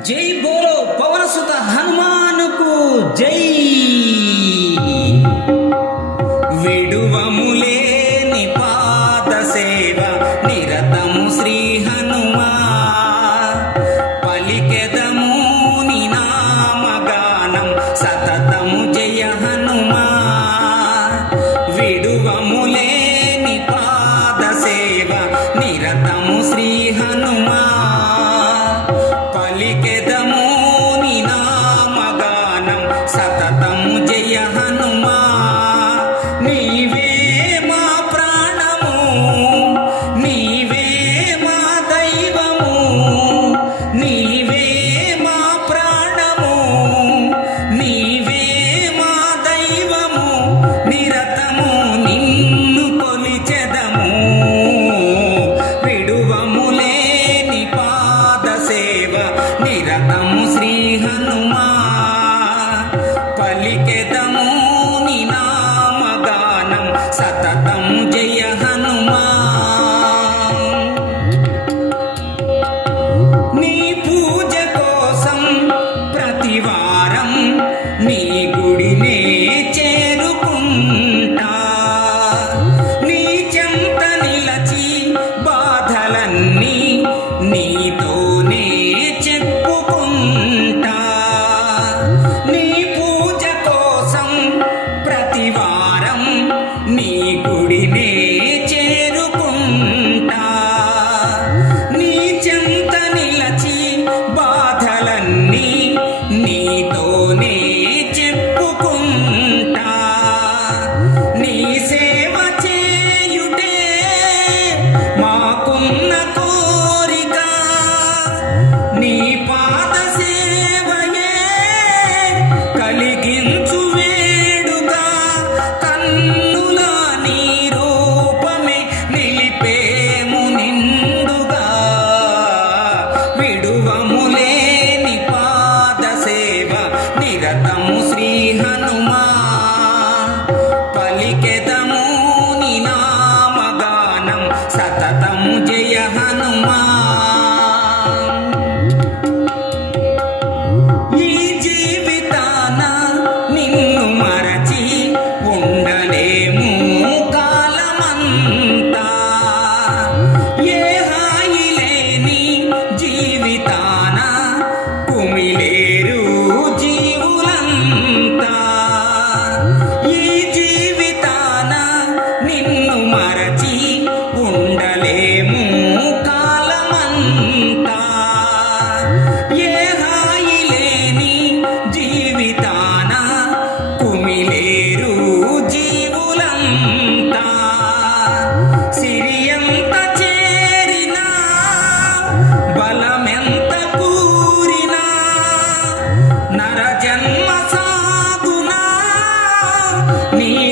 జై బోలో పవనసుత హనుమానుకు జై. విడువములే hand. தம் 你